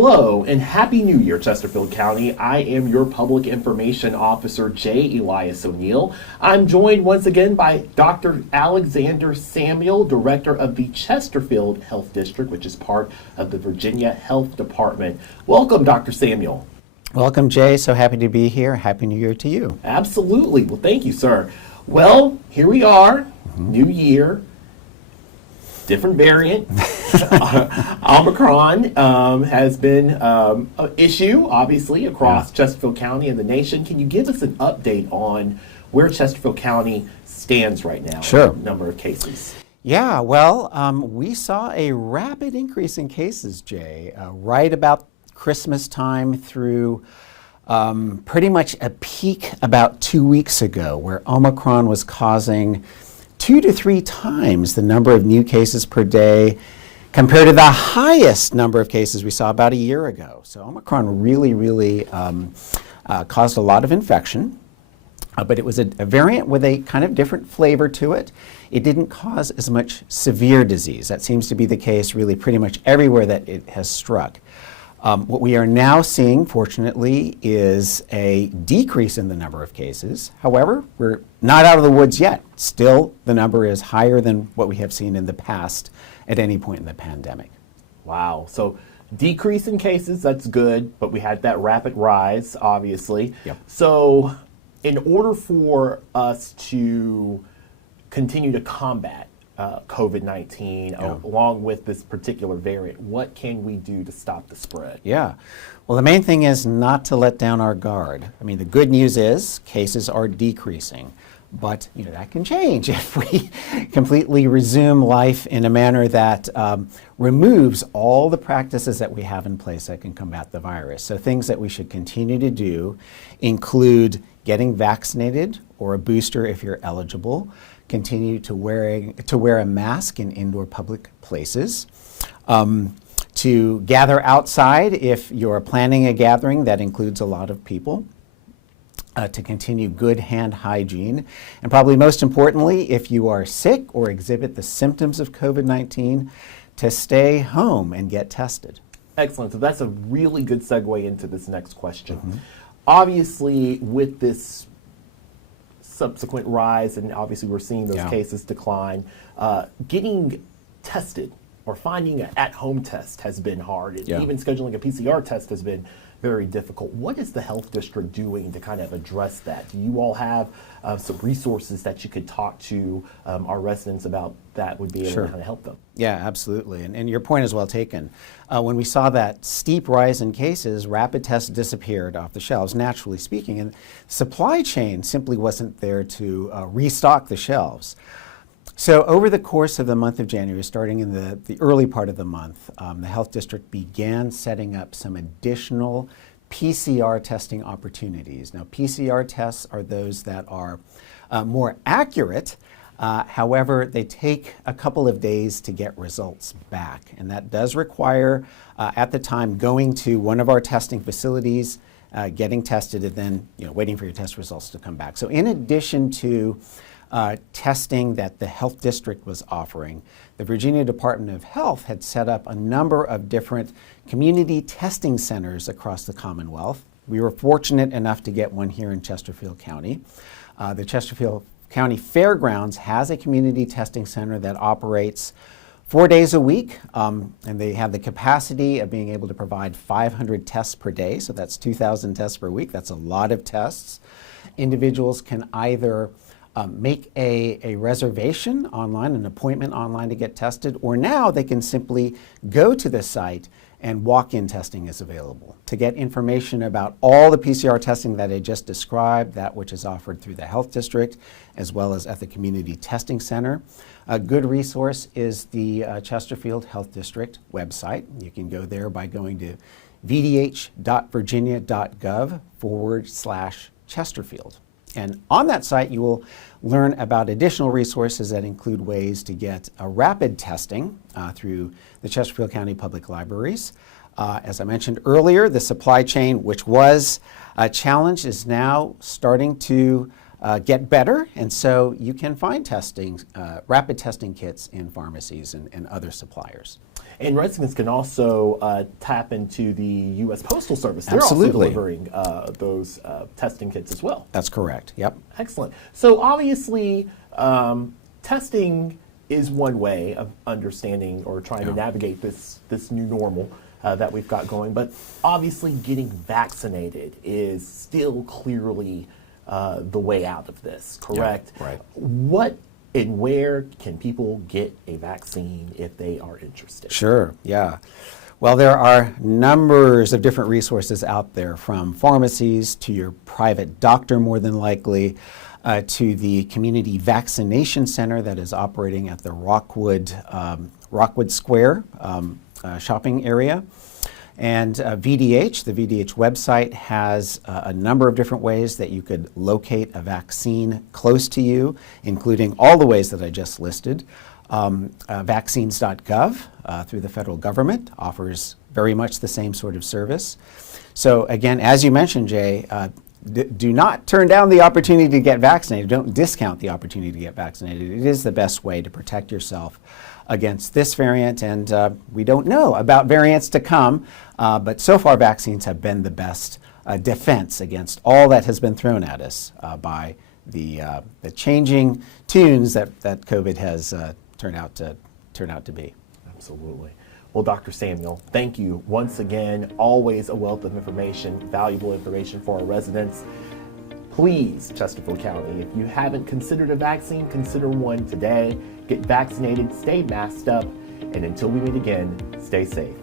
Hello and Happy New Year, Chesterfield County. I am your Public Information Officer, J. Elias O'Neal. I'm joined once again by Dr. Alexander Samuel, Director of the Chesterfield Health District, which is part of the Virginia Health Department. Welcome, Dr. Samuel. Welcome, Jay. So happy to be here. Happy New Year to you. Absolutely. Well, thank you, sir. Well, here we are, New Year, different variant. Omicron has been an issue, obviously, across Chesterfield County and the nation. Can you give us an update on where Chesterfield County stands right now? Sure. In the number of cases. Yeah, well, we saw a rapid increase in cases, Jay, right about Christmas time through pretty much a peak about 2 weeks ago, where Omicron was causing 2 to 3 times the number of new cases per day compared to the highest number of cases we saw about a year ago. So Omicron really caused a lot of infection, but it was a variant with a kind of different flavor to it. It didn't cause as much severe disease. That seems to be the case really pretty much everywhere that it has struck. What we are now seeing, fortunately, is a decrease in the number of cases. However, we're not out of the woods yet. Still, the number is higher than what we have seen in the past at any point in the pandemic. Wow. So decrease in cases, that's good, but we had that rapid rise, obviously. Yep. So in order for us to continue to combat COVID-19 along with this particular variant, what can we do to stop the spread? Yeah. Well, the main thing is not to let down our guard. I mean, the good news is cases are decreasing, but that can change if we completely resume life in a manner that removes all the practices that we have in place that can combat the virus. So things that we should continue to do include getting vaccinated or a booster if you're eligible, continue to wear a mask in indoor public places, to gather outside if you're planning a gathering that includes a lot of people, to continue good hand hygiene, and probably most importantly, if you are sick or exhibit the symptoms of COVID-19, to stay home and get tested. Excellent. So that's a really good segue into this next question. Obviously, with this subsequent rise, and obviously we're seeing those cases decline, getting tested or finding an at-home test has been hard. And even scheduling a PCR test has been very difficult. What is the health district doing to kind of address that? Do you all have some resources that you could talk to our residents about that would be able to kind of help them? Yeah, absolutely. And your point is well taken. When we saw that steep rise in cases, rapid tests disappeared off the shelves, naturally speaking, and supply chain simply wasn't there to restock the shelves. So over the course of the month of January, starting in the early part of the month, the health district began setting up some additional PCR testing opportunities. Now, PCR tests are those that are more accurate. However, they take a couple of days to get results back. And that does require, at the time, going to one of our testing facilities, getting tested, and then waiting for your test results to come back. So in addition to testing that the health district was offering, the Virginia Department of Health had set up a number of different community testing centers across the Commonwealth. We were fortunate enough to get one here in Chesterfield County. The Chesterfield County Fairgrounds has a community testing center that operates 4 days a week, and they have the capacity of being able to provide 500 tests per day, so that's 2,000 tests per week. That's a lot of tests. Individuals can either make a reservation online, an appointment online to get tested, or now they can simply go to the site and walk-in testing is available. To get information about all the PCR testing that I just described, that which is offered through the health district, as well as at the community testing center, a good resource is the Chesterfield Health District website. You can go there by going to vdh.virginia.gov/Chesterfield. And on that site, you will learn about additional resources that include ways to get a rapid testing through the Chesterfield County Public Libraries. As I mentioned earlier, the supply chain, which was a challenge, is now starting to get better, and so you can find testing, rapid testing kits in pharmacies and other suppliers. And residents can also tap into the U.S. Postal Service. They're Absolutely. also delivering those testing kits as well. That's correct. Yep. Excellent. So obviously, testing is one way of understanding or trying to navigate this new normal that we've got going. But obviously, getting vaccinated is still clearly the way out of this, correct? Yeah, right. What and where can people get a vaccine if they are interested? Sure, yeah. Well, there are numbers of different resources out there, from pharmacies to your private doctor, more than likely, to the community vaccination center that is operating at the Rockwood Square shopping area. And VDH, the VDH website, has a number of different ways that you could locate a vaccine close to you, including all the ways that I just listed. Vaccines.gov through the federal government offers very much the same sort of service. So again, as you mentioned, Jay, do not turn down the opportunity to get vaccinated. Don't discount the opportunity to get vaccinated. It is the best way to protect yourself against this variant, and we don't know about variants to come, but so far vaccines have been the best defense against all that has been thrown at us by the changing tunes that COVID has turned out to be. Absolutely. Well, Dr. Samuel, thank you once again. Always a wealth of information, valuable information for our residents. Please, Chesterfield County, if you haven't considered a vaccine, consider one today. Get vaccinated, stay masked up, and until we meet again, stay safe.